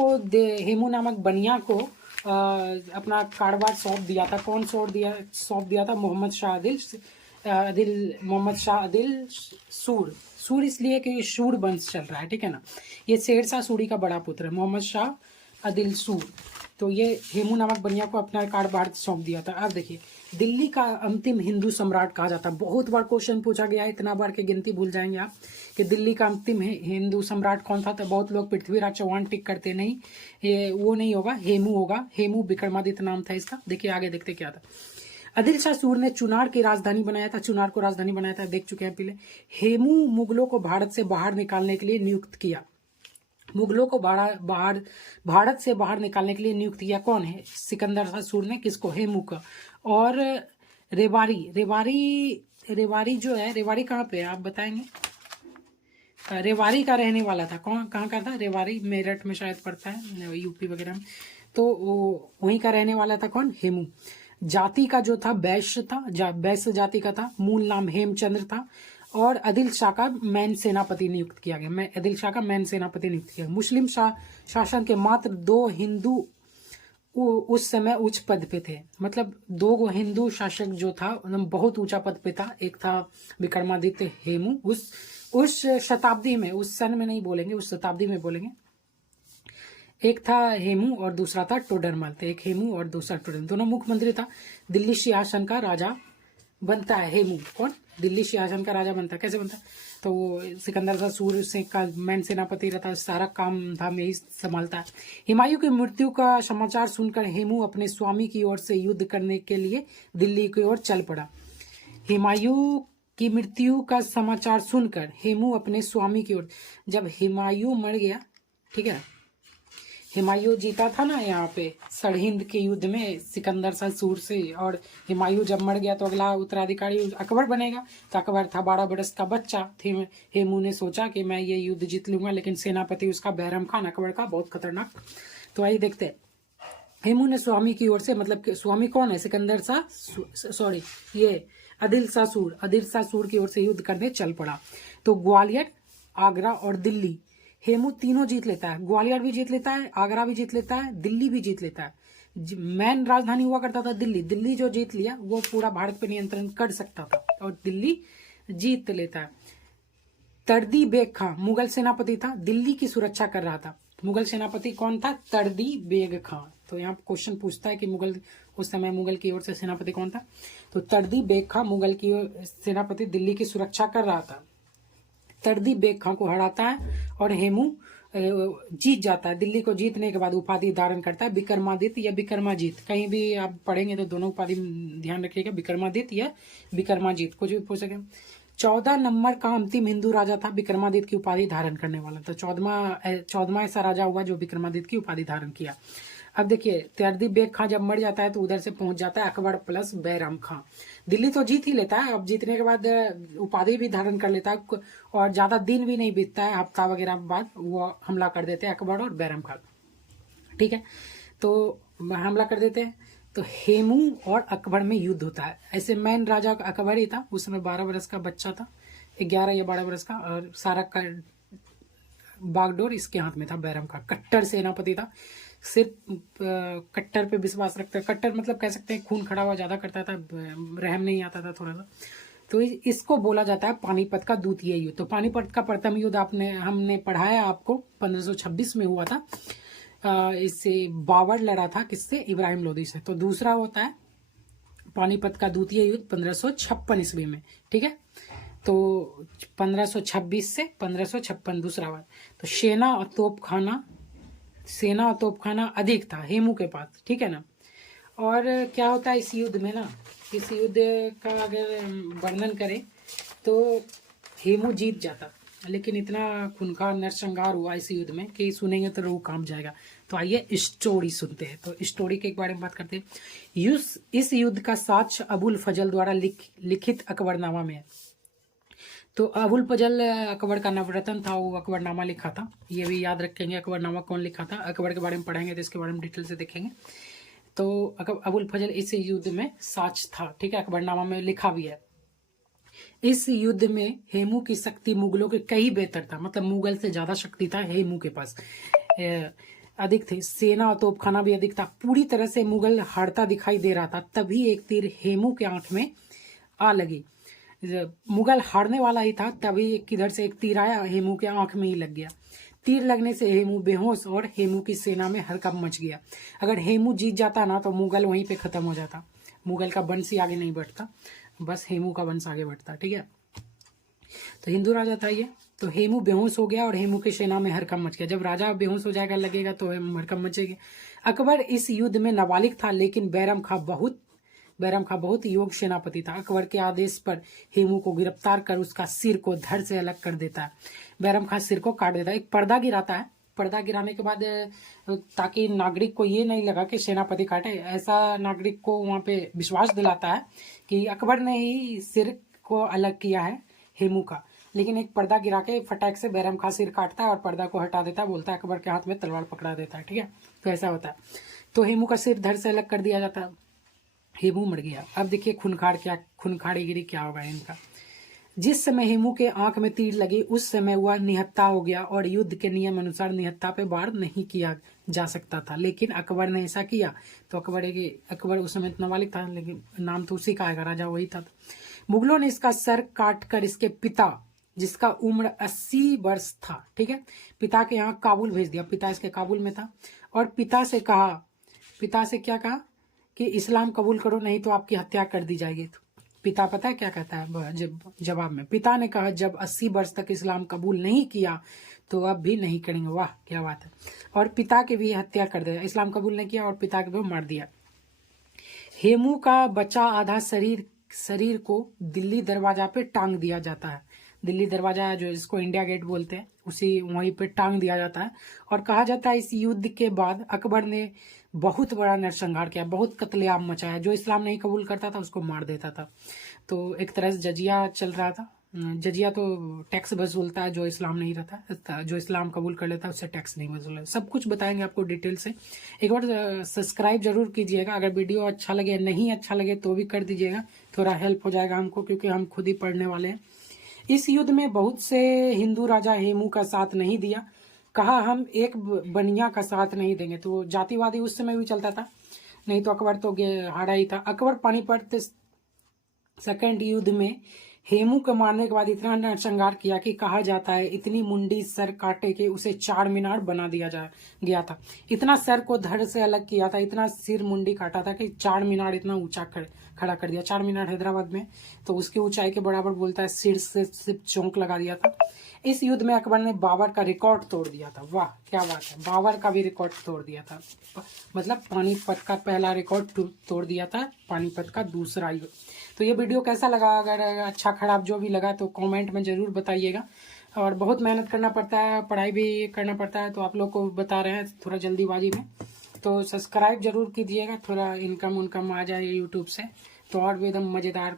हेमू नामक बनिया को अपना कारबार सौंप दिया था। कौन सौंप दिया था? मोहम्मद शाह आदिल सूर इसलिए कि शूर वंश चल रहा है, ठीक है ना। ये शेरशाह सूरी का बड़ा पुत्र है, मोहम्मद शाह आदिल सूर। तो ये हेमू नामक बनिया को अपना कारभार सौंप दिया था। अब देखिए, दिल्ली का अंतिम हिंदू सम्राट कहा जाता है। बहुत बार क्वेश्चन पूछा गया है, इतना बार की गिनती भूल जाएंगे आप कि दिल्ली का अंतिम हिंदू सम्राट कौन था। तो बहुत लोग पृथ्वीराज चौहान टिक करते, नहीं, ये वो नहीं होगा, हेमू होगा। हेमू विक्रमादित्य नाम था इसका। देखिए आगे देखते क्या था। आदिल शाह सूर ने चुनार की राजधानी बनाया था, चुनार को राजधानी बनाया था, देख चुके हैं पहले। हेमू मुगलों को भारत से बाहर निकालने के लिए नियुक्त किया। मुगलों को भारत से बाहर निकालने के लिए नियुक्त किया कौन है? सिकंदर शाह सूर ने। किसको? हेमू का। और रेवारी जो है, रेवारी कहाँ पे है आप बताएंगे? रेवारी का रहने वाला था। कहाँ का था? रेवारी मेरठ में शायद पड़ता है, यूपी वगैरह में। तो वहीं का रहने वाला था कौन? हेमू। जाति का जो था वैश्य था, वैश्य जाति का था। मूल नाम हेमचंद्र था। और आदिल शाह का मैन सेनापति नियुक्त किया गया। आदिल शाह का मैन सेनापति नियुक्त किया। मुस्लिम शासन के मात्र 2 हिंदू उस समय उच्च पद पे थे। मतलब 2 हिंदू शासक जो था बहुत ऊंचा पद पे था। एक था विक्रमादित्य हेमू, उस शताब्दी में, उस सन में नहीं बोलेंगे, उस शताब्दी में बोलेंगे। एक था हेमू और दूसरा था टोडरमल। तो एक हेमू और दूसरा टोडरमल, दोनों मुख्यमंत्री था। दिल्ली सिंहासन का राजा बनता है हेमू। कौन? दिल्ली सिंहासन का राजा बनता है। कैसे बनता है? तो वो सिकंदर शाह सूर से का मैन सेनापति रहता है, सारा काम धाम यही संभालता है। हुमायूं की मृत्यु का समाचार सुनकर हेमू अपने स्वामी की ओर से युद्ध करने के लिए दिल्ली की ओर चल पड़ा। हुमायूं की मृत्यु का समाचार सुनकर हेमू अपने स्वामी की ओर, जब हुमायूं मर गया, ठीक है, हुमायूं जीता था ना यहाँ पे सरहिंद के युद्ध में सिकंदर शाह सूर से, और हुमायूं जब मर गया तो अगला उत्तराधिकारी अकबर बनेगा। तो अकबर था 12 बरस का बच्चा। हेमू ने सोचा कि मैं ये युद्ध जीत लूंगा, लेकिन सेनापति उसका बैरम खान अकबर का बहुत खतरनाक। तो आइए देखते हैं। हेमू ने स्वामी की ओर से, मतलब स्वामी कौन है? सिकंदर शाह, सॉरी, ये आदिल शाह सूर की ओर से युद्ध करने चल पड़ा। तो ग्वालियर, आगरा और दिल्ली, हेमू तीनों जीत लेता है। ग्वालियर भी जीत लेता है, आगरा भी जीत लेता है, दिल्ली भी जीत लेता है। मैन राजधानी हुआ करता था दिल्ली। दिल्ली जो जीत लिया वो पूरा भारत पर नियंत्रण कर सकता था, और दिल्ली जीत लेता है। तर्दी बेग खां मुगल सेनापति था, दिल्ली की सुरक्षा कर रहा था। मुगल सेनापति कौन था? तर्दी बेग खां। तो यहाँ क्वेश्चन पूछता है कि उस समय मुगल की ओर से सेनापति कौन था? तो तर्दी बेग खां मुगल की सेनापति, दिल्ली की सुरक्षा कर रहा था। तर्दी बेग खां को हराता है और हेमू जीत जाता है। दिल्ली को जीतने के बाद उपाधि धारण करता है विक्रमादित्य या विक्रमाजीत। कहीं भी आप पढ़ेंगे तो दोनों उपाधि ध्यान रखिएगा, विक्रमादित्य या विक्रमाजीत, कुछ भी पूछ सके। 14 नंबर का अंतिम हिंदू राजा था विक्रमादित्य की उपाधि धारण करने वाला। तो 14वां ऐसा राजा हुआ जो विक्रमादित्य की उपाधि धारण किया। अब देखिए, तर्दी बेग खां जब मर जाता है तो उधर से पहुंच जाता है अकबर प्लस बैराम खां। दिल्ली तो जीत ही लेता है। अब जीतने के बाद उपाधि भी धारण कर लेता है, और ज्यादा दिन भी नहीं बीतता है, हफ्ता वगैरह बाद वो हमला कर देते हैं अकबर और बैराम खां, ठीक है। तो हमला कर देते हैं, तो हेमू और अकबर में युद्ध होता है। ऐसे मैन राजा अकबर ही था, उस समय 12 बरस का बच्चा था, 11 या 12 बरस का, और सारा बागडोर इसके हाथ में था। बैराम खां कट्टर सेनापति था, सिर्फ कट्टर पे विश्वास रखता है। कट्टर मतलब कह सकते हैं खून खराबा ज्यादा करता था, रहम नहीं आता था थोड़ा सा। तो इसको बोला जाता है पानीपत का द्वितीय युद्ध। तो पानीपत का प्रथम युद्ध हमने पढ़ाया आपको, 1526 में हुआ था। इससे बाबर लड़ा था, किससे? इब्राहिम लोदी से। तो दूसरा होता है पानीपत का द्वितीय युद्ध 1556 ईस्वी में, ठीक है। तो 1526 से 1556 दूसरा बार। तो सेना और तोपखाना अधिक था हेमू के पास, ठीक है ना। और क्या होता है इस युद्ध में ना, इस युद्ध का अगर वर्णन करें तो हेमू जीत जाता, लेकिन इतना खूंखार नरसंहार हुआ इस युद्ध में कि सुनेंगे तो रूह कांप जाएगा। तो आइए स्टोरी सुनते हैं। तो स्टोरी के बारे में बात करते हैं। इस युद्ध का साक्ष्य अबुल फजल द्वारा लिखित अकबरनामा में है। तो अबुल फजल अकबर का नवरत्न था, वो अकबरनामा लिखा था। ये भी याद रखेंगे अकबरनामा कौन लिखा था। अकबर के बारे में पढ़ेंगे तो इसके बारे में डिटेल से देखेंगे। तो अबुल फजल इस युद्ध में साक्ष्य था, ठीक है, अकबरनामा में लिखा भी है। इस युद्ध में हेमू की शक्ति मुगलों के कई बेहतर था, मतलब मुगल से ज्यादा शक्ति था हेमू के पास। अधिक थे, सेना और तोपखाना भी अधिक था, पूरी तरह से मुगल हारता दिखाई दे रहा था। तभी एक तीर हेमू के आंख में आ लगी। मुगल हारने वाला ही था, तभी किधर से एक तीर आया, हेमू के आंख में ही लग गया। तीर लगने से हेमू बेहोश और हेमू की सेना में हड़कंप मच गया। अगर हेमू जीत जाता ना तो मुगल वहीं पे खत्म हो जाता, मुगल का वंश ही आगे नहीं बढ़ता, बस हेमू का वंश आगे बढ़ता। ठीक है, तो हिंदू राजा था ये। तो हेमू बेहोश हो गया और हेमू की सेना में हड़कंप मच गया। जब राजा बेहोश हो जाएगा लगेगा तो हड़कंप मचेगी। अकबर इस युद्ध में नाबालिग था, लेकिन बैरम खां बहुत योग्य सेनापति था। अकबर के आदेश पर हेमू को गिरफ्तार कर उसका सिर को धड़ से अलग कर देता है। बैरम खां सिर को काट देता है। एक पर्दा गिराता है, पर्दा गिराने के बाद ताकि नागरिक को ये नहीं लगा कि सेनापति काटे, ऐसा नागरिक को वहां पे विश्वास दिलाता है कि अकबर ने ही सिर को अलग किया है हेमू का। लेकिन एक पर्दा गिरा के फटाक से बैरम खां सिर काटता है और पर्दा को हटा देता है, बोलता है अकबर के हाथ में तलवार पकड़ा देता है। ठीक है, तो ऐसा होता है। तो हेमू का सिर धड़ से अलग कर दिया जाता है, हेमू मर गया। अब देखिए खूनखाड़ीगिरी क्या होगा इनका। जिस समय हेमू के आंख में तीर लगी उस समय वह निहत्था हो गया और युद्ध के नियम अनुसार निहत्था पे वार नहीं किया जा सकता था, लेकिन अकबर ने ऐसा किया। तो अकबर उस समय नाबालिग था, लेकिन नाम तो उसी का आएगा, राजा वही था। मुगलों ने इसका सर काट कर इसके पिता, जिसका उम्र 80 वर्ष था, ठीक है, पिता के यहाँ काबुल भेज दिया। पिता इसके काबुल में था और पिता से क्या कहा कि इस्लाम कबूल करो नहीं तो आपकी हत्या कर दी जाएगी। तो पिता पता है क्या कहता है जवाब में? पिता ने कहा जब 80 वर्ष तक इस्लाम कबूल नहीं किया तो अब भी नहीं करेंगे। वाह क्या बात है। और पिता की भी हत्या कर दिया, इस्लाम कबूल नहीं किया और पिता के भी मार दिया। हेमू का बचा आधा शरीर को दिल्ली दरवाजा पे टांग दिया जाता है। दिल्ली दरवाजा जो जिसको इंडिया गेट बोलते हैं, उसी वहीं पे टांग दिया जाता है। और कहा जाता है इस युद्ध के बाद अकबर ने बहुत बड़ा नरसंहार किया, बहुत कत्लेआम मचाया। जो इस्लाम नहीं कबूल करता था उसको मार देता था। तो एक तरह से जजिया चल रहा था। जजिया तो टैक्स वसूलता है जो इस्लाम नहीं रहता, जो इस्लाम कबूल कर लेता है उससे टैक्स नहीं वसूलता। सब कुछ बताएंगे आपको डिटेल से। एक बार सब्सक्राइब जरूर कीजिएगा। अगर वीडियो अच्छा लगे, नहीं अच्छा लगे तो भी कर दीजिएगा, थोड़ा हेल्प हो जाएगा हमको, क्योंकि हम खुद ही पढ़ने वाले हैं। इस युद्ध में बहुत से हिंदू राजा हेमू का साथ नहीं दिया, कहा हम एक बनिया का साथ नहीं देंगे। तो जातिवादी उस समय भी चलता था, नहीं तो अकबर तो हारा ही था। अकबर पानीपत सेकंड युद्ध में हेमू को मारने के बाद इतना नरसंहार किया कि कहा जाता है इतनी मुंडी सर काटे के उसे 4 मीनार बना दिया गया था। इतना सर को धड़ से अलग किया था, इतना सिर मुंडी काटा था कि 4 मीनार इतना ऊंचा खड़ा कर दिया। 4 मीनार हैदराबाद में, तो उसकी ऊंचाई के बराबर बोलता है, सिर से सिर्फ चौंक लगा दिया था। इस युद्ध में अकबर ने बाबर का रिकॉर्ड तोड़ दिया था। वाह क्या बात है, बाबर का भी रिकॉर्ड तोड़ दिया था। मतलब पानीपत का पहला रिकॉर्ड तोड़ दिया था, पानीपत का दूसरा युद्ध। तो ये वीडियो कैसा लगा, अगर अच्छा खराब जो भी लगा तो कमेंट में ज़रूर बताइएगा। और बहुत मेहनत करना पड़ता है, पढ़ाई भी करना पड़ता है, तो आप लोग को बता रहे हैं थोड़ा जल्दीबाजी में। तो सब्सक्राइब जरूर कीजिएगा, थोड़ा इनकम आ जाए यूट्यूब से, तो और भी एकदम मज़ेदार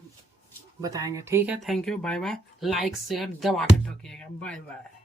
बताएंगे। ठीक है, thank you, bye bye. Like share दबा कर ठोकिएगा, बाय बाय।